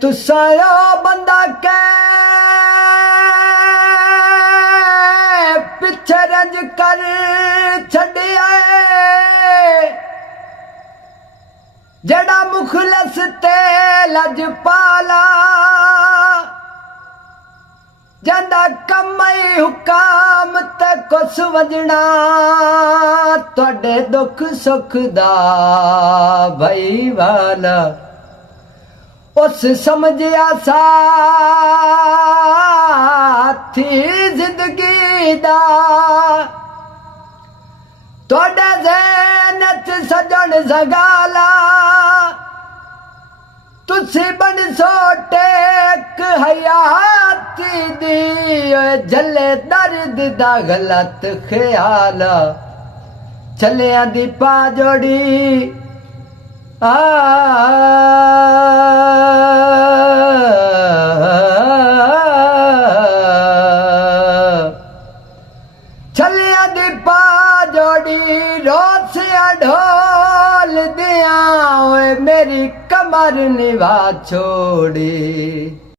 तुसायो बंदा के पिछे रंज कर छड़िया जड़ा मुखलस ते लजपाला जंदा कमई हुकाम ते कुछ वजना तुहाडे दुख सुख दा भई वाला उस समझिया साथी जिंदगी दा तुहाडे ज़हन च सजण जगाला तुसी बन सोटेक हयाती दी जले दर्द दा गलत ख्याल चलिया दी पा जोड़ी चलिया दी पा जोड़ी रोसिया ढोल दिया मेरी कमर निभा छोड़ी।